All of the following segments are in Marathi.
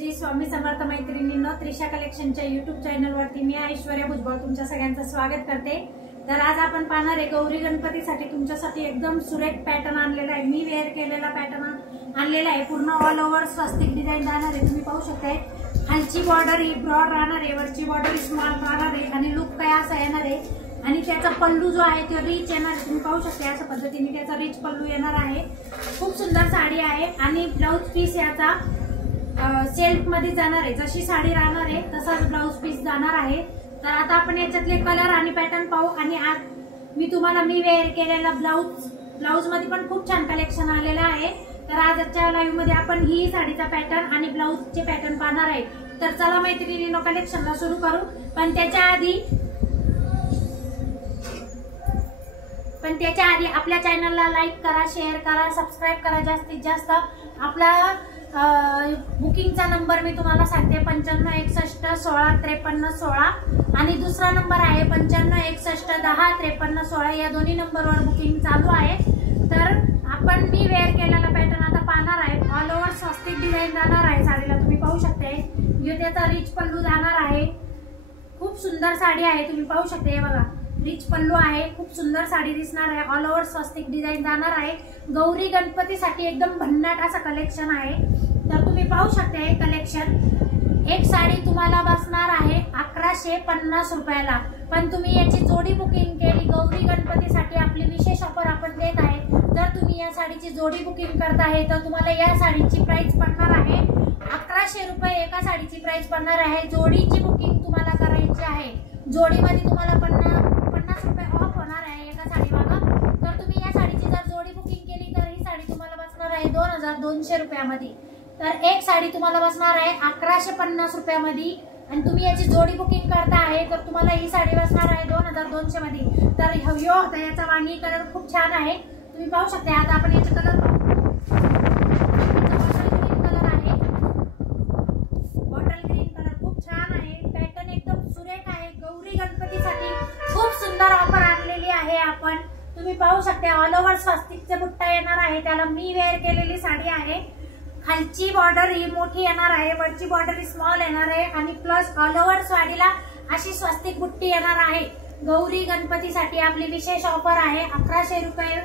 श्री स्वामी समर्थ मैत्रिणींनो, त्रिशा कलेक्शनच्या युट्यूब चॅनलवरती मी ऐश्वर्या भुजबळ तुमच्या सगळ्यांचं स्वागत करते। तर आज आपण पाहणार आहे गौरी गणपतीसाठी तुमच्यासाठी एकदम सुरेख पॅटर्न आणलेला आहे। मी वेअर केलेला पॅटर्न आणलेला आहे। पूर्ण ऑल ओव्हर स्वस्तिक डिझाइन राहणार आहे। तुम्ही पाहू शकता खालची बॉर्डर ही ब्रॉड राहणार आहे, वरची बॉर्डर स्मॉल राहणार आहे आणि लुक काय असा येणार आहे आणि त्याचा पल्लू जो आहे तो रिच येणार आहे। तुम्ही पाहू शकता अशा पद्धतीने त्याचा रिच पल्लू येणार आहे। खूप सुंदर साडी आहे आणि ब्लाउज पीस याचा सेल्फ मध्ये जाणार आहे। जशी साडी राहणार आहे तसाच ब्लाउज पीस जाणार आहे। तर आता आपण याच्यातले कलर आणि पॅटर्न पाहू आणि आज मी तुम्हाला वेअर केलेला ब्लाउज मध्ये पण खूप छान कलेक्शन आलेलं आहे। तर आजच्या लाईव्ह मध्ये आपण ही साडीचा पॅटर्न आणि ब्लाउजचे पॅटर्न पाहणार आहे। तर चला मैत्रिणींनो कलेक्शनला सुरू करू। पण त्याच्या आधी आपल्या चॅनलला लाईक करा, शेअर करा, सबस्क्राइब करा जास्तीत जास्त। आपला बुकिंगचा नंबर मी तुम्हाला सांगते 9561165316 आणि दुसरा नंबर आहे 9561105316। या दोन्ही नंबरवर बुकिंग चालू आहे। तर आपण वेअर केलेला पॅटर्न आता पाहणार आहे। ऑल ओव्हर स्वस्तिक डिझाइन जाणार आहे साडीला। तुम्ही पाहू शकता त्याचा रिच पल्लू जाणार आहे। खूप सुंदर साडी आहे, तुम्ही पाहू शकता। हे बघा रिच पल्लू आहे, खूप सुंदर साडी दिसणार आहे। ऑल ओव्हर स्वस्तिक डिझाइन जाणार आहे। गौरी गणपतीसाठी एकदम भन्नाट असं कलेक्शन आहे। तर तुम्ही पाहू शकता हे कलेक्शन। एक साडी तुम्हाला बसणार आहे 1150 रुपयाला। पण तुम्ही याची जोडी बुकिंग केली गौरी गणपतीसाठी आपली विशेष ऑफर आपण देत आहे। जर तुम्ही या साडीची जोडी बुकिंग करता आहे तर तुम्हाला या साडीची प्राइस पडणार आहे 1100 रुपये। एका साडीची प्राइस पडणार आहे। जोडीची बुकिंग तुम्हाला करायची आहे। जोडीमध्ये तुम्हाला 50 रुपये ऑफ होणार आहे एका साडी मागे। तर तुम्ही या साडीची जर जोडी बुकिंग केली तर ही साडी तुम्हाला बसणार आहे 2200 रुपयामध्ये। तर एक साडी तुम्हाला बसणार आहे 1150 रुपयामध्ये आणि तुम्ही याची जोडी बुकिंग करता आहे तर तुम्हाला ही साडी बसणार आहे 2200 मध्ये। तर ह्यो होता याचा वांगी कलर, खूप छान आहे, तुम्ही पाहू शकता। आता आपण याचे कलर कलर आहे बॉटल ग्रीन कलर, खूप छान आहे। पॅटर्न एकदम सुरेख आहे। गौरी गणपतीसाठी खूप सुंदर ऑफर आणलेली आहे आपण। तुम्ही पाहू शकता ऑल ओव्हर स्वस्तिकचे बुट्टा येणार आहे। त्याला मी वेअर केलेली साडी आहे। खालची बॉर्डर ही मोठी येणार आहे, वरची बॉर्डर स्मॉल येणार आहे आणि प्लस ऑल ओव्हर साडीला अशी स्वस्तिक बुट्टी येणार आहे। गौरी गणपतीसाठी आपली विशेष ऑफर आहे 1100 रुपये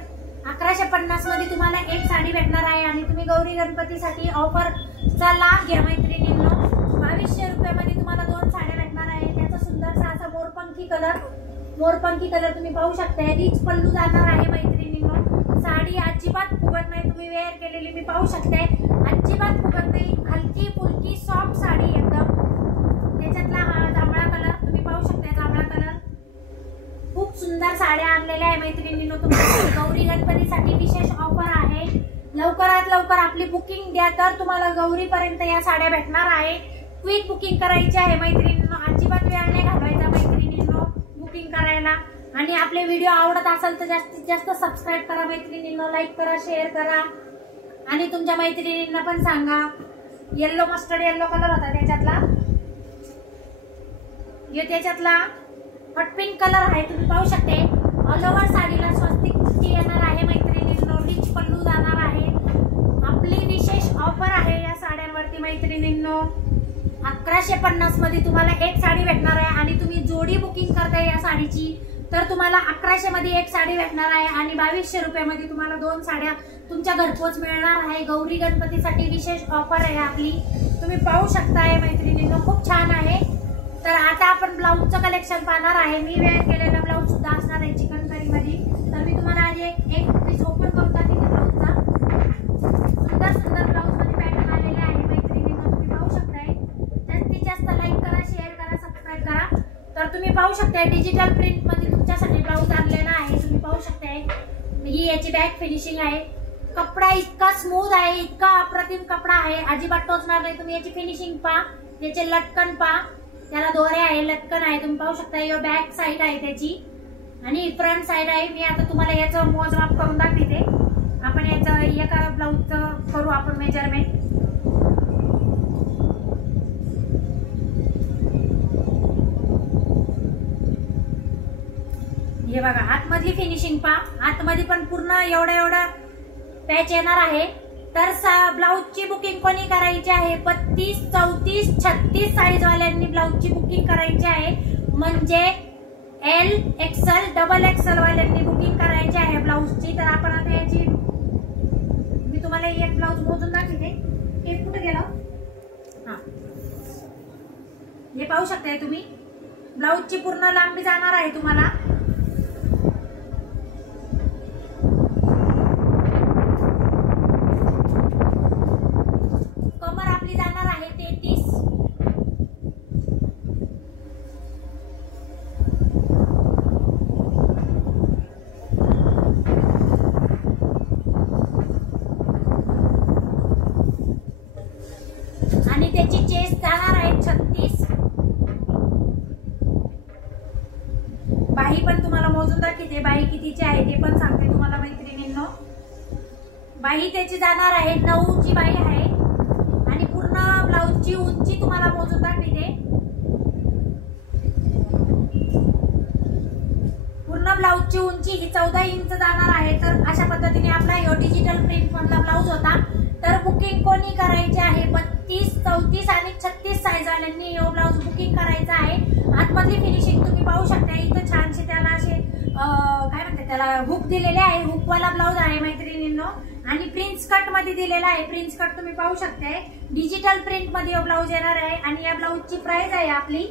1150 मध्ये तुम्हाला एक साडी भेटणार आहे आणि तुम्ही गौरी गणपतीसाठी ऑफरचा लाभ घ्या मैत्रिणींनो। 2200 रुपयामध्ये तुम्हाला 2 साड्या भेटणार आहे। त्याचा सुंदरसा असा मोरपंखी कलर तुम्ही पाहू शकता। रिच पल्लू जाणार आहे मैत्रिणींनो। साडी अजिबात फुगत नाही, तुम्ही वेअर केलेली मी पाहू शकते अजिबात फुगत नाही। हलकी फुलकी सॉफ्ट साडी एकदम। त्याच्यातला हा जांभळा कलर तुम्ही पाहू शकता, जांभळा कलर। खूप सुंदर साड्या आणलेल्या आहे मैत्रिणींनो तुमच्या गौरी गणपतीसाठी विशेष ऑफर आहे। लवकरात लवकर आपली बुकिंग द्या तर तुम्हाला गौरी पर्यंत या साड्या भेटणार आहे। क्विक बुकिंग करायची आहे मैत्रिणींनो, अजिबात वेळ नाही घालवायचा मैत्रिणींनो बुकिंग करायला। आणि आपले व्हिडिओ आवडत असेल तर जास्तीत जास्त सबस्क्राइब करा मैत्रिणींनो, लाईक करा, शेअर करा आणि तुमच्या मैत्रिणींना पण सांगा। येल्लो मस्टर्ड येल्लो कलर होता त्याच्यातला हॉट पिंक कलर आहे, तुम्ही पाहू शकते। ऑल ओव्हर साडीला स्वस्तिक बुट्टी येणार आहे मैत्रिणींनो, रिच पल्लू जाणार आहे। आपली विशेष ऑफर आहे या साड्यांवरती मैत्रिणींनो। 1150 मध्ये तुम्हाला एक साडी भेटणार आहे आणि तुम्ही जोडी बुकिंग करताय या साडीची तर तुम्हाला 1100 मध्ये एक साडी भेटणार आहे आणि 2200 रुपयामध्ये तुम्हाला 2 साड्या तुमच्या घरपोच मिळणार आहे। गौरी गणपतीसाठी विशेष ऑफर आहे आपली, तुम्ही पाहू शकताय मैत्रिणींनो, खूप छान आहे। तर आता आपण ब्लाउजचं कलेक्शन पाहणार आहे। मी वेअर केलेला ब्लाउज सुद्धा असणार आहे चिकनकरी मध्ये। तर मी तुम्हाला आज एक पीस ओपन करून दाखवते ब्लाउजचा। सुंदर ब्लाउज मध्ये पॅटर्न आलेले आहे मैत्रिणींनो, तुम्ही पाहू शकताय। जास्तीत जास्त लाईक करा, शेअर करा, सबस्क्राइब करा। तर तुम्ही पाहू शकता डिजिटल प्रिंट मध्ये तुमच्यासाठी ब्लाउज आणलेला आहे। तुम्ही पाहू शकताय ही याची बॅक फिनिशिंग आहे। कपडा इतका स्मूथ आहे, इतका अप्रतिम कपडा आहे, अजिबात टोचणार नाही। तुम्ही याची फिनिशिंग पहा, याचे लटकन पहा, त्याला दोरे आहे, लटकन आहे, तुम्ही पाहू शकता। यो बॅक साइड आहे त्याची आणि फ्रंट साइड आहे। मी आता तुम्हाला याचं मोजमाप करून दाखवते। आपण याचं एका ब्लाउजचं करू आपण मेजरमेंट। हे बघा आतमधली फिनिशिंग पहा, आतमध्ये पण पूर्ण एवढा पॅच येणार आहे। तर ब्लाऊजची बुकिंग कोणी करायची आहे 32, 34, 36 साईज वाल्यांनी ब्लाऊजची बुकिंग करायची आहे. म्हणजे एल, एक्सएल, डबल एक्सएल वाल्यांनी बुकिंग करायची आहे ब्लाऊजची. तर आपण आता याची मी तुम्हाला एक ब्लाऊज मोजून दाखवते. एक कुठे गेला? हा, हे पाहू शकताय तुम्ही. ब्लाऊजची पूर्ण लांबी जाणार आहे तुम्हाला कमर आपली जाणार आहे 33. आणि त्याची चेस्ट जाणार आहे 36. बाही पण तुम्हाला मोजून दाखवते. बाही कितीची आहे ते पण सांगते तुम्हाला मैत्रिणींनो. बाही त्याची जाणार आहे 9 ची बाही आहे. आणि पूर्ण ब्लाऊजची उंची तुम्हाला मोजून दाखवते. पूर्ण ब्लाऊजची उंची ही 14 इंच जाणार आहे. तर अशा पद्धतीने आपला यो डिजिटल प्रिंट मधला ब्लाऊज होता. तर बुकिंग कोणी करायचे आहे 32, 34 आणि 36 साईज वाल्यांनी यो ब्लाऊज बुकिंग करायचा आहे. आतमधली फिनिशिंग तुम्ही पाहू शकता. इथं छानसे त्याला असे काय म्हणतात त्याला हुक दिलेले आहे. हुकवाला ब्लाऊज आहे मैत्रिणींनो. आणि प्रिन्स कट मध्ये दिलेला आहे. प्रिन्स कट तुम्ही पाहू शकताय. डिजिटल प्रिंट मध्ये यो ब्लाऊज येणार आहे. आणि या ब्लाऊजची प्राइस आहे आपली,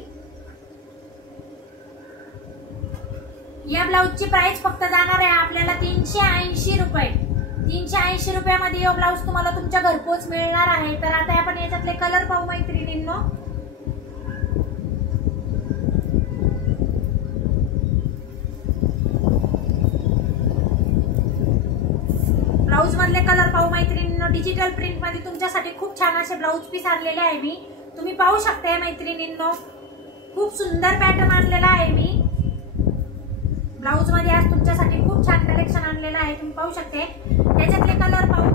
या ब्लाऊजची प्राइस फक्त जाणार आहे आपल्याला 380 रुपये. 380 रुपयामध्ये यो ब्लाऊज तुम्हाला तुमच्या घरपोच मिळणार आहे. तर आता आपण याच्यातले कलर पाहू मैत्रिणींनो. ब्लाऊज मधले कलर पाहू मैत्रिणींनो. डिजिटल प्रिंट मध्ये तुमच्यासाठी खूप छान असे ब्लाऊज पीस आणलेले आहे मी. तुम्ही पाहू शकताय मैत्रिणींनो. खूप सुंदर पॅटर्न आणलेला आहे मी ब्लाऊज मध्ये. आज तुमच्यासाठी खूप छान कलेक्शन आणलेलं आहे. तुम्ही पाहू शकते. त्याच्यातले कलर पाहू.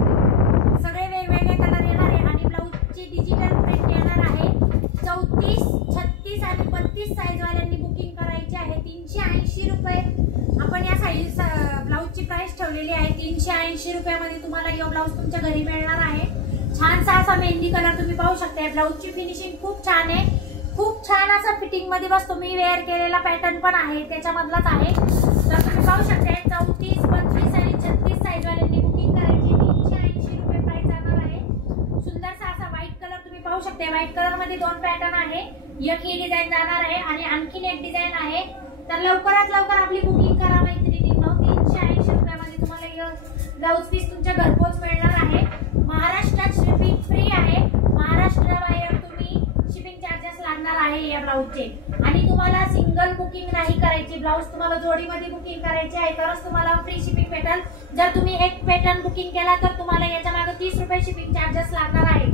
सगळे वेगवेगळे कलर येणार आहे. आणि ब्लाऊजची डिजिटल प्रिंट येणार आहे. 34, 36 आणि 32 साईज वाल्यांनी बुकिंग करायची आहे. 380 रुपये आपण या साईज ब्लाऊजची प्राइस ठेवलेली आहे. 380 रुपयामध्ये तुम्हाला यो ब्लाऊज तुमच्या घरी मिळणार आहे. छानसा असा मेहंदी कलर तुम्ही पाहू शकता. ब्लाऊजची फिनिशिंग खूप छान आहे. खूप छान असा फिटिंग मध्ये बसतो. मी वेअर केलेला पॅटर्न पण आहे त्याच्यामधलाच आहे. तर तुम्ही पाहू शकता. 34, 35 आणि 36 साईज वाल्यांनी बुकिंग करायची. 380 रुपये प्राइस जाणार आहे. सुंदरसा असा व्हाईट कलर तुम्ही पाहू शकता. व्हाईट कलर मध्ये 2 पॅटर्न आहे. एक ही डिझाईन जाणार आहे आणि आणखीन एक डिझाईन आहे. तर लवकरात लवकर आपली बुकिंग करा मैत्रिणींनो. 380 रुपयामध्ये तुम्हाला ब्लाऊज पीस तुमच्या घरपोच मिळणार आहे. महाराष्ट्रात शिपिंग फ्री आहे. महाराष्ट्राबाहेर तुम्ही शिपिंग चार्जेस लागणार आहे या ब्लाऊजचे. आणि तुम्हाला सिंगल बुकिंग नाही करायची. ब्लाऊज तुम्हाला जोडीमध्ये बुकिंग करायची आहे तरच तुम्हाला फ्री शिपिंग भेटेल. जर तुम्ही एक पॅटर्न बुकिंग केला तर तुम्हाला याच्या मागे 30 रुपये शिपिंग चार्जेस लागणार आहे.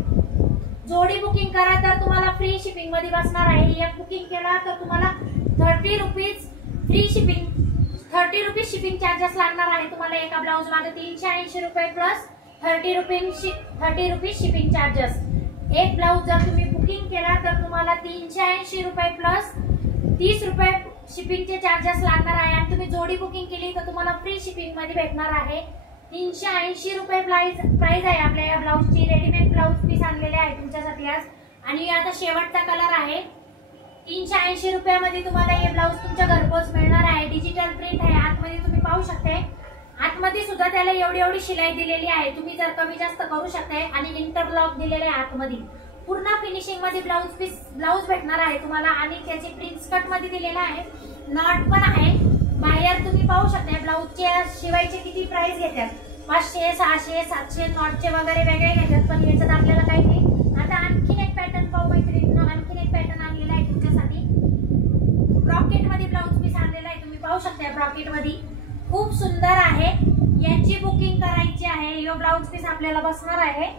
जोडी बुकिंग करा तर तुम्हाला फ्री शिपिंग मध्ये बसणार आहे. एक बुकिंग केला तर तुम्हाला 30 rupees free shipping, 30 rupees shipping charges लागणार आहे तुम्हाला एका ब्लाऊज मागे. 380 रुपये प्लस 30 रुपीज शिपिंग चार्जेस. एक ब्लाऊज जर तुम्ही बुकिंग केला तर तुम्हाला 380 रुपये प्लस 30 रुपये शिपिंगचे चार्जेस लागणार आहे. आणि तुम्ही जोडी बुकिंग केली तर तुम्हाला फ्री शिपिंग मध्ये भेटणार आहे. 380 रुपये प्राइस आहे आपल्या या ब्लाऊजची. रेडीमेड ब्लाऊज पीस आणलेले आहे तुमच्यासाठी आज. आणि आता शेवटचा कलर आहे. 380 रुपयामध्ये तुम्हाला हे ब्लाऊज तुमच्या घरपोच मिळणार आहे. डिजिटल प्रिंट आहे. आतमध्ये तुम्ही पाहू शकता. आतमध्ये सुद्धा त्याला एवढी शिलाई दिलेली आहे. तुम्ही जर कमी जास्त करू शकताय. आणि इंटरलॉक दिलेले आहे आतमध्ये. पूर्ण फिनिशिंग मध्ये ब्लाऊज भेटणार आहे तुम्हाला. आणि त्याची प्रिन्स कट मध्ये दिलेला आहे. नॉट पण आहे. बाहेर तुम्ही पाहू शकता ब्लाऊजचे शिवायचे किती प्राइस घेतात. 500, 600, 700 नॉटचे वगैरे वेगळे घेतात. पण याच्यात आपल्याला काही नाही. आता आणखीन एक पॅटर्न पाहू मैत्रिणींनो. आणखीन एक पॅटर्न आणलेला आहे तुमच्यासाठी. ब्रॉकेट मध्ये ब्लाऊज पीस आणलेला आहे. तुम्ही पाहू शकता ब्रॉकेट मध्ये खूप सुंदर आहे. याची बुकिंग करायची आहे. यो ब्लाऊज पीस आपल्याला बसणार आहे.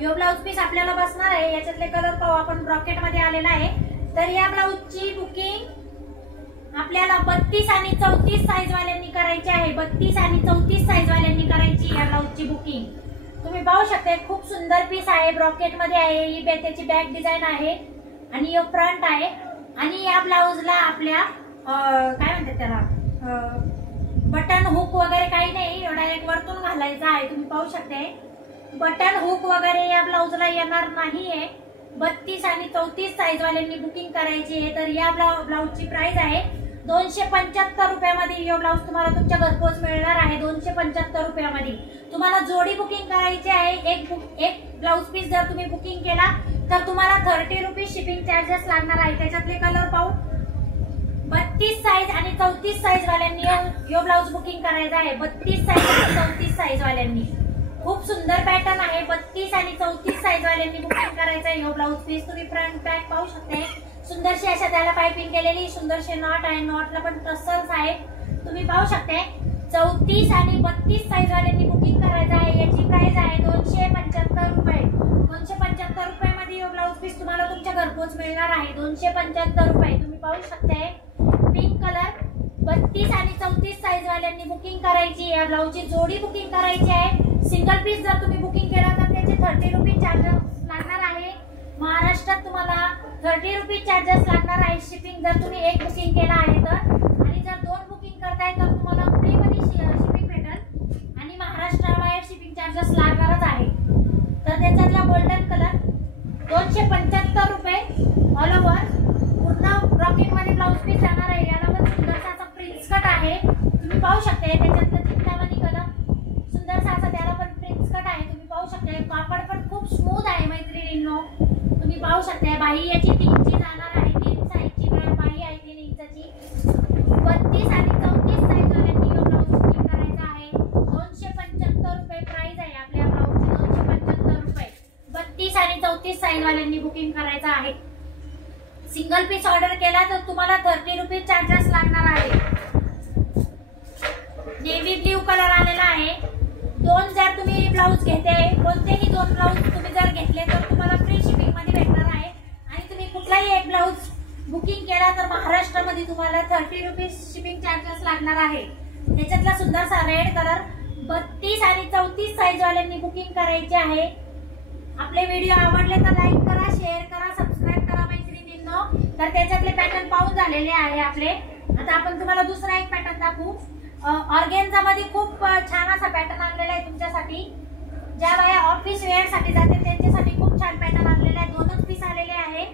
यो ब्लाऊज पीस आपल्याला बसणार आहे. याच्यातले कलर पाहू आपण. ब्रॉकेट मध्ये आलेला आहे. तर या ब्लाऊजची बुकिंग आपल्याला 32 आणि 34 साईज वाल्यांनी करायची आहे. 32 आणि 34 साईज वाल्यांनी करायची या ब्लाऊजची बुकिंग. तुम्ही पाहू शकता खूप सुंदर पीस आहे. ब्रॉकेट मध्ये आहे. ही त्याची बॅक डिझाईन आहे. आणि यो फ्रंट आहे. आणि या ब्लाऊजला आपल्या काय म्हणतात त्याला बटन हुक वगैरे काही नाही, डायरेक्ट वरतून घालायचा आहे. तुम्ही पाहू शकता बटन हुक वगैरे या ब्लाऊजला येणार नाहीये. 32 आणि 34 साईज वाल्यांनी बुकिंग करायची आहे. तर या ब्लाऊजची प्राइस आहे 275 रुपयामध्ये. यो ब्लाऊज तुम्हाला तुमच्या घरपोच मिळणार आहे 275 रुपयामध्ये. तुम्हाला जोडी बुकिंग करायची आहे. एक ब्लाऊज पीस जर तुम्ही बुकिंग केला तर तुम्हाला 30 रुपीज शिपिंग चार्जेस लागणार आहे. त्याच्यातले कलर पाहू. 32 साईज आणि 34 साईज वाल्यांनी यो ब्लाऊज बुकिंग करायचा आहे. 32 साईज आणि 34 साईज वाल्यांनी खूप सुंदर पॅटर्न आहे. 32 आणि 34 साईज वाल्यांनी बुकिंग करायचा आहे यो ब्लाऊज पीस. तुम्ही फ्रंट बॅक पाहू शकता. सुंदरशी अशा त्याला पाइपिंग केलेली सुंदरशी नॉट आहे. नॉटला पण टसल्स आहे. तुम्ही पाहू शकता 34 आणि 32 साईज वाल्यांनी बुकिंग करायचं आहे. याची प्राइस आहे 275 रुपये. 275 रुपयामध्ये यो ब्लाऊज पीस तुम्हाला तुमच्या घरपोच मिळणार आहे 275 रुपये. तुम्ही पाहू शकता पिंक कलर. 32 आणि 34 साईज वाल्यांनी बुकिंग करायची. या ब्लाऊजची जोडी बुकिंग करायची आहे. सिंगल पीस जर तुम्ही बुकिंग केला तर त्याचे 30 रुपीज चार्जेस लागणार आहे. महाराष्ट्रात तुम्हाला 30 रुपीज चार्जेस लागणार आहे शिपिंग जर तुम्ही एक बुकिंग केला आहे तर. आणि जर 2 बुकिंग करताय तर तुम्हाला फ्री मध्ये शिपिंग भेटेल आणि महाराष्ट्राबाहेर शिपिंग चार्जेस लागणारच आहे. तर त्याच्यातला गोल्डन कलर 275 रुपये ऑल ओव्हर पूर्ण ब्रॉकेट मध्ये ब्लाऊज पीस जाणार आहे. याला पण सुंदरसा असा प्रिन्स कट आहे. तुम्ही पाहू शकता त्याच्यातला चिंतामणी कलर सुंदरसा असा त्याला पण प्रिन्स कट आहे. तुम्ही पाहू शकता कापड पण खूप स्मूथ आहे मैत्रिणींनो. तुम्ही पाहू शकता बाही याची 3 इंची जाणार आहे. 3 साईजची बाही आहे 3 इंचाची. 32 आणि 34 साईज वाल्यांनी यो ब्लाऊज बुकिंग करायचा आहे. 275 रुपये प्राइस आहे आपल्या ब्लाऊजची 275 रुपये. 32 आणि 34 साईज वाल्यांनी बुकिंग करायचा आहे. सिंगल पीस ऑर्डर केला तर तुम्हाला 30 रुपीज चार्जेस लागणार आहे. नेव्ही ब्ल्यू कलर आलेला आहे. 2 जर तुम्ही ब्लाऊज घेते कोणतेही 2 ब्लाऊज तुम्ही जर घेतले तर तुम्हाला फ्री शिपिंग मध्ये भेटणार आहे. आणि तुम्ही कुठलाही एक ब्लाऊज बुकिंग केला तर महाराष्ट्रामध्ये तुम्हाला 30 रुपीज शिपिंग चार्जेस लागणार आहे. त्याच्यातला सुंदरसा रेड कलर 32 आणि 34 साईज वाल्यांनी बुकिंग करायची आहे. आपले व्हिडिओ आवडले तर लाईक करा, शेअर करा, सबस्क्राईब करा मैत्रिणींनो. तर त्याच्यातले पॅटर्न पाहून झालेले आहे आपले. आता आपण तुम्हाला दुसरा एक पॅटर्न दाखवू. ऑर्गेन्झा मध्ये खूप छान असा पॅटर्न आणलेला आहे तुमच्यासाठी. ज्या बाया ऑफिस वेअर साठी जाते त्यांच्यासाठी खूप छान पॅटर्न आणलेला आहे. 2च पीस आलेले आहे.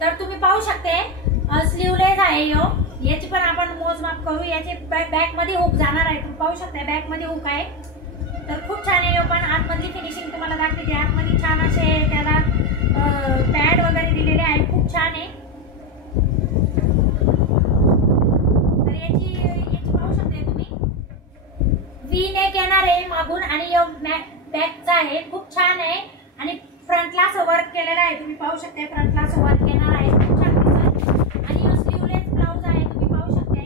तर तुम्ही पाहू शकते स्लीवलेस आहे यो. याची पण आपण मोजमाप करू. याचे बॅक मध्ये हुक जाणार आहे. तुम्ही पाहू शकता बॅक मध्ये हुक आहे. तर खूप छान आहे. पण आतमधली फिनिशिंग तुम्हाला दाखवते. आतमध्ये छान असे त्याला पॅड वगैरे दिलेले आहे. खूप छान आहे. तर याची पाहू शकता तुम्ही व्ही नेक येणार आहे मागून आणि बॅकचा आहे. खूप छान आहे. आणि फ्रंटला असं वर्क केलेलं आहे. तुम्ही पाहू शकता फ्रंटला असं वर्क येणार आहे. खूप छान दिसत. आणि यो स्लीवलेस ब्लाऊज आहे. तुम्ही पाहू शकता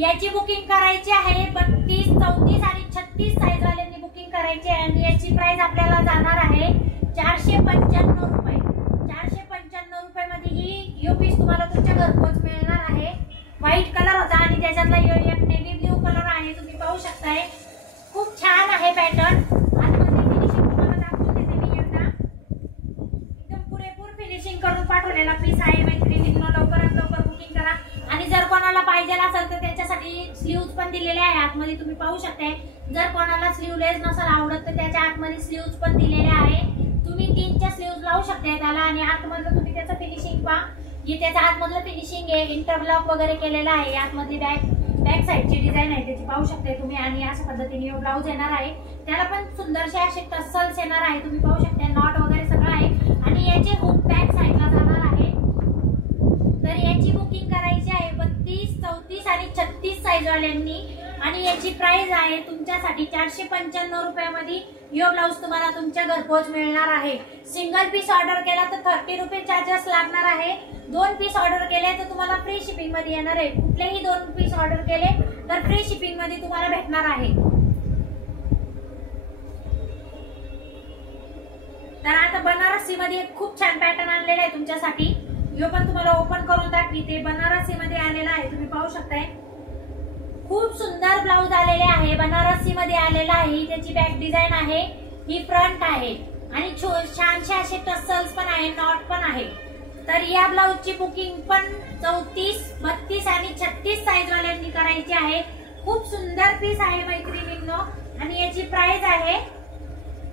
याची बुकिंग करायची आहे. 32, 34 आणि 36 साईज वाल्यांनी बुकिंग करायची आहे. आणि याची प्राइस आपल्याला जाणार आहे 495 रुपये. 495 रुपये मध्ये ही यो पीस तुम्हाला तुमच्या घरपोच मिळणार आहे. व्हाईट कलर होता आणि त्याच्यातला एक नेव्ही ब्ल्यू कलर आहे. तुम्ही पाहू शकताय खूप छान आहे पॅटर्न. आतमध्ये फिनिशिंग तुम्हाला दाखवून देते मी एकदा. एकदम पुरेपूर फिनिशिंग करून पाठवलेला पीस आहे मैत्रिणींनो. लवकरात लवकर बुकिंग करा. आणि जर कोणाला पाहिजे असेल तर त्याच्यासाठी स्लीव्ज पण दिलेले आहे आतमध्ये. तुम्ही पाहू शकता जर कोणाला स्लीवलेस नसेल आवडत तर त्याच्या आतमध्ये स्लीव्ज पण दिलेले आहे. तुम्ही 3च्या स्लीव्ज लावू शकता त्याला. आणि आतमधलं तुम्ही त्याचं फिनिशिंग पहा. हे त्याच्या आतमधलं फिनिशिंग आहे. इंटरलॉक वगैरे केलेलं आहे. आतमधली बॅक साईडची डिझाईन आहे त्याची पाहू शकता तुम्ही. आणि अशा पद्धतीने ब्लाऊज येणार आहे. त्याला पण सुंदरसे असे टसल्स येणार आहे. तुम्ही पाहू शकता नॉट वगैरे सगळं आहे. आणि याचे हुक बॅक साईडला जाणार आहे. तर याची बुकिंग करायची आहे 32, 34 आणि 36 साईज वाल्यांनी. आणि याची प्राइस आहे तुमच्यासाठी 495 रुपयामध्ये यो ब्लाऊज तुम्हाला तुमच्या घरपोच मिळणार आहे. सिंगल पीस ऑर्डर केला तर 30 रुपये चार्जेस लागणार आहे. 2 पीस ऑर्डर केले तर तुम्हाला फ्री शिपिंग मध्ये येणार आहे. कुठलेही 2 पीस ऑर्डर केले तर फ्री शिपिंग मध्ये तुम्हाला भेटणार आहे. तर आता बनारसी मध्ये खूप छान पॅटर्न आणलेला आहे तुमच्यासाठी. यो पण तुम्हाला ओपन करून दाखवते. बनारसी मध्ये आलेला आहे. तुम्ही पाहू शकताय खूप सुंदर ब्लाऊज आलेले आहे. बनारसी मध्ये आलेला आहे. त्याची बॅक डिझाईन आहे. ही फ्रंट आहे. आणि छानशे असे टसल्स पण आहे, नॉट पण आहे। तर या ब्लाऊजची बुकिंग पण 34, 32 आणि 36 साईज वाल्यांनी करायची आहे। खूप सुंदर पीस आहे मैत्रिणींनो आणि याची प्राइस आहे,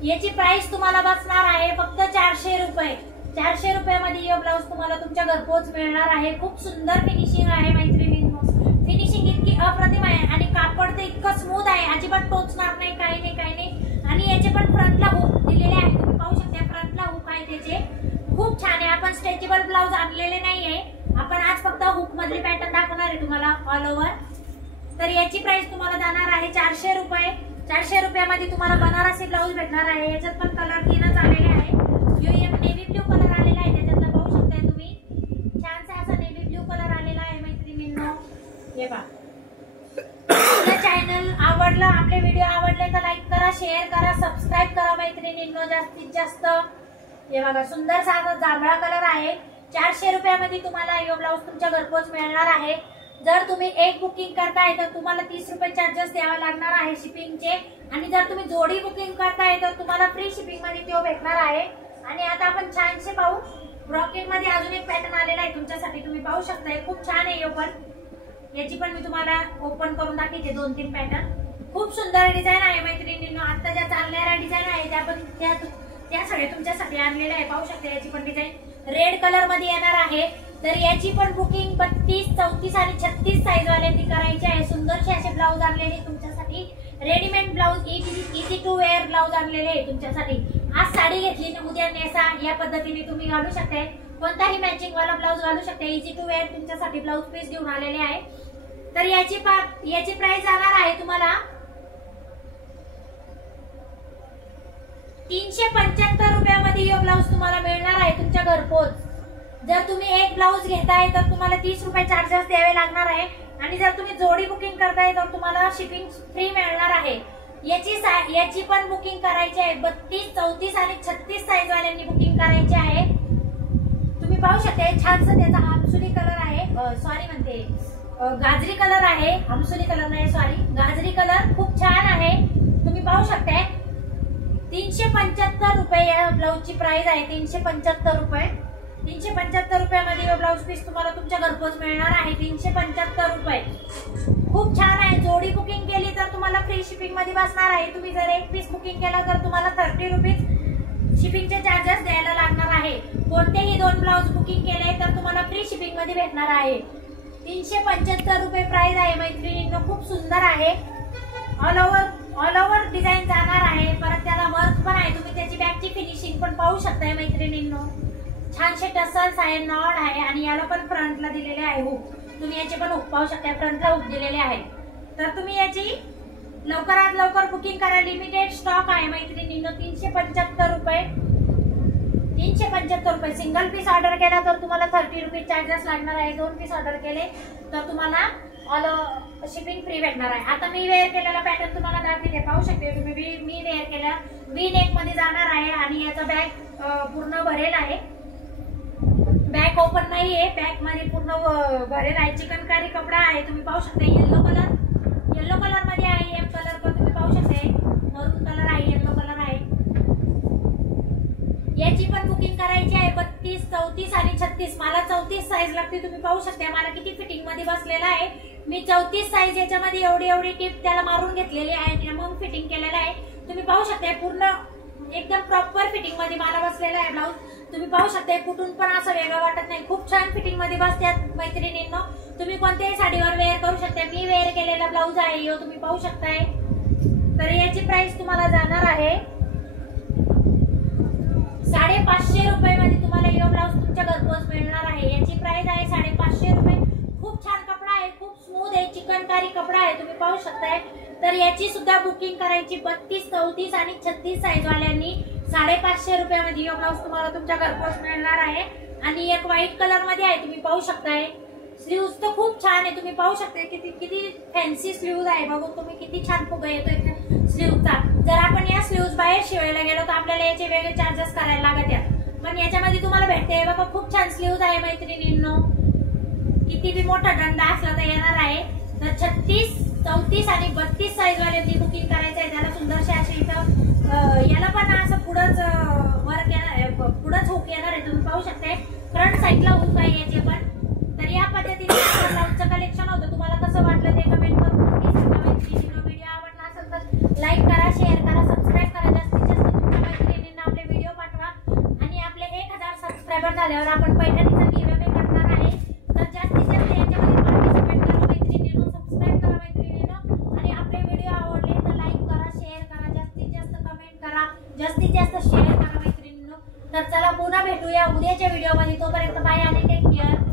याची प्राइस तुम्हाला बसणार आहे फक्त 400 रुपये। 400 रुपयामध्ये हे ब्लाऊज तुम्हाला तुमच्या घरपोच मिळणार आहे। खूप सुंदर फिनिशिंग आहे मैत्रिणींनो, फिनिशिंग इतकी अप्रतिम आहे आणि कापड तर इतकं स्मूथ आहे, अजिबात टोचणार नाही, काही नाही काही नाही। आणि याचे पण फ्रंटला हुक दिलेले आहे, तुम्ही पाहू शकता फ्रंटला हुक आहे त्याचे, खूप छान आहे। आपण स्ट्रेचेबल ब्लाऊज आणलेले नाहीये, आपण आज फक्त हुक मधली पॅटर्न दाखवणार आहे तुम्हाला ऑल ओव्हर। तर याची प्राइस तुम्हाला जाणार आहे 400 रुपये। 400 रुपयामध्ये तुम्हाला बनारसी ब्लाऊज भेटणार आहे। याच्यात पण कलर 3च आलेले आहे, नेव्ही ब्ल्यू कलर आलेला आहे, त्याच्यातला पाहू शकता तुम्ही, छानसा असा नेव्ही ब्ल्यू कलर आलेला आहे मैत्रिणींनो। हे पहा, आपलं चॅनल आवडलं, आपले व्हिडिओ आवडले तर लाईक करा, शेअर करा, सबस्क्राईब करा मैत्रिणींनो जास्तीत जास्त। हे बघा सुंदरसा असा जांभळा कलर आहे। 400 रुपयामध्ये तुम्हाला हे ब्लाऊज तुमच्या घरपोच मिळणार आहे। जर तुम्ही एक बुकिंग करताय तर तुम्हाला 30 रुपये चार्जेस द्यावे लागणार आहे शिपिंगचे, आणि जर तुम्ही जोडी बुकिंग करताय तर तुम्हाला फ्री शिपिंग मध्ये तो भेटणार आहे। आणि आता आपण छानसे पाहू, ब्रॉकेट मध्ये अजून एक पॅटर्न आलेला आहे तुमच्यासाठी, तुम्ही पाहू शकताय, खूप छान आहे। याची पण मी तुम्हाला ओपन करून दाखवते 2-3 पॅटर्न। खूप सुंदर डिझाईन आहे मैत्रिणींनो, आता ज्या चालणाऱ्या डिझाईन आहे त्या पण त्या सगळे तुमच्यासाठी आणलेल्या आहे, पाहू शकता। याची पण डिझाईन रेड कलर मध्ये येणार आहे। तर याची पण बुकिंग 32, 34 आणि 36 साईज वाल्यांनी करायची आहे। सुंदरसे असे ब्लाऊज आणलेले तुमच्यासाठी, readymade blouse, easy to wear blouse आणलेले आहे तुमच्यासाठी। आज साडी घेतली ना उद्या नेसा, या पद्धतीने तुम्ही घालू शकता, कोणताही मॅचिंग वाला ब्लाऊज घालू शकता। इझी टू वेअर तुमच्यासाठी ब्लाऊज पीस घेऊन आलेले आहे। तर याची प्राइस जाणार आहे तुम्हाला 375 रुपयामध्ये हे ब्लाऊज तुम्हाला मिळणार आहे तुमच्या घरपोच। जर तुम्ही एक ब्लाऊज घेताय तर तुम्हाला 30 रुपये चार्जेस द्यावे लागणार आहे, आणि जर तुम्ही जोडी बुकिंग करताय तर तुम्हाला शिपिंग फ्री मिळणार आहे। याची पण बुकिंग करायची आहे 32, 34 आणि 36 साईज वाल्यांनी बुकिंग करायची आहे। तुम्ही पाहू शकता छानसा त्याचा हमसुली कलर आहे, सॉरी म्हणते गाजरी कलर आहे, हमसुली कलर नाही सॉरी, गाजरी कलर खूप छान आहे, तुम्ही पाहू शकता। 375 रुपये या ब्लाऊजची प्राइस आहे, 375 रुपये। 375 रुपयामध्ये ब्लाऊज पीस तुम्हाला तुमच्या घरपोच मिळणार आहे, 375 रुपये। खूप छान आहे। जोडी बुकिंग केली तर तुम्हाला फ्री शिपिंग मध्ये बसणार आहे। तुम्ही जर एक पीस बुकिंग केला तर तुम्हाला 30 रुपीज शिपिंगचे चार्जेस द्यायला लागणार आहे। कोणतेही 2 ब्लाऊज बुकिंग केले तर तुम्हाला फ्री शिपिंग मध्ये भेटणार आहे। 375 रुपये प्राइस आहे मैत्रिणींनो, खूप सुंदर आहे। ऑल ओव्हर डिझाईन जाणार आहे, परत त्याला वर्क पण आहे, तुम्ही त्याची बॅकची फिनिशिंग पण पाहू शकताय मैत्रिणींनो। छानशे टसल्स आहे, नॉड आहे, आणि याला पण फ्रंटला दिलेले आहे हुक, तुम्ही याचे पण हुक पाहू शकता, फ्रंटला हुक दिलेले आहे। तर तुम्ही याची लवकरात लवकर बुकिंग करा, लिमिटेड स्टॉक आहे मैत्रिणींनो। 375 रुपये, 375 रुपये। सिंगल पीस ऑर्डर केला तर तुम्हाला 30 रुपीज चार्जेस लागणार आहे, 2 पीस ऑर्डर केले तर तुम्हाला ऑल शिपिंग फ्री भेटणार आहे। आता मी वेअर केलेला पॅटर्न तुम्हाला दाखवते, पाहू शकते तुम्ही। मी वेअर केला वी नेक मध्ये जाणार आहे, आणि याचा बॅक पूर्ण भरेल आहे, बॅक ओपन नाहीये, बॅक मध्ये पूर्ण भरेल आहे, चिकनकारी कपडा आहे, तुम्ही पाहू शकता। येलो कलर मध्ये आहे, एम कलर पण तुम्ही पाहू शकता, मरून कलर आहे, येलो कलर आहे। याची पण बुकिंग करायची आहे 32, 34 आणि 36। मला 34 साईज लागते, तुम्ही पाहू शकता मला किती फिटिंग मध्ये बसलेला आहे। मी 34 साईज याच्यामध्ये एवढी टिप त्याला मारून घेतलेली आहे, मग फिटिंग केलेला आहे, तुम्ही पाहू शकता। पूर्ण एकदम प्रॉपर फिटिंग मध्ये मला बसलेला आहे ब्लाऊज, तुम्ही पाहू शकता। कुठून पण असं वेगळं वाटत नाही, खूप छान फिटिंग मध्ये बसतात मैत्रिणींनो। तुम्ही कोणत्याही साडीवर वेअर करू शकता, मी वेअर केलेला ब्लाऊज आहे यो, तुम्ही पाहू शकताय। तर याची प्राइस तुम्हाला जाणार आहे 550 रुपये मध्ये तुम्हाला यो ब्लाऊज तुमच्या घरपोच मिळणार आहे। याची प्राइस आहे 550 रुपये। खूप छान कपडा आहे, खूप स्मूथ आहे, चिकनकारी कपडा आहे, तुम्ही पाहू शकताय। तर याची सुद्धा बुकिंग करायची 32, 34 आणि 36 साईज वाल्यांनी 550 रुपयामध्ये यो ब्लाऊज तुम्हाला तुमच्या घरपोच मिळणार आहे। आणि एक व्हाईट कलर मध्ये आहे, तुम्ही पाहू शकताय। स्लीव्ज तर खूप छान आहे, तुम्ही पाहू शकता किती फॅन्सी स्लीव्ज आहे, बघून तुम्ही किती छान फुगा येतोय स्लीव्हचा। जर आपण या स्लीव्ज बाहेर शिवायला गेलो तर आपल्याला याचे वेगळे चार्जेस करायला लागतात, पण याच्यामध्ये तुम्हाला भेटते बघा, खूप छान स्लीव्ज आहे मैत्रिणींनो। किती बी मोठा दंडा असला तर येणार आहे। तर 36, 34 आणि 32 साईज वाल्यांनी बुकिंग करायचं आहे. त्याला सुंदरशे असे इथं याला पण असं पुढंच वर्क येणार, पुढंच हुक येणार आहे. तुम्ही पाहू शकता फ्रंट साईडला हुक आहे याचे पण. तर या पद्धतीने ब्लाऊजचं कलेक्शन होतं. तुम्हाला कसं वाटलं ते कमेंट करून नक्की सांगा. व्हिडिओ आवडला असेल तर लाईक करा, शेअर करा, सबस्क्राईब करा. जास्तीत जास्त तुमच्या मैत्रिणींना आपले व्हिडिओ पाठवा. आणि आपले 1000 सबस्क्रायबर झाल्यावर आपण पैठणीचा गिव्हअवे करणार आहे. तर जास्तीत जास्त याच्यामध्ये पार्टिसिपेट करा मैत्रिणींनो, सबस्क्राईब करा मैत्रिणींनो. आणि आपले व्हिडिओ आवडले तर लाईक करा, शेअर करा, जास्तीत जास्त कमेंट करा, जास्तीत जास्त शेअर करा मैत्रिणींनो. तर चला पुन्हा भेटूया उद्याच्या व्हिडिओमध्ये. तोपर्यंत बाय आणि टेक केअर.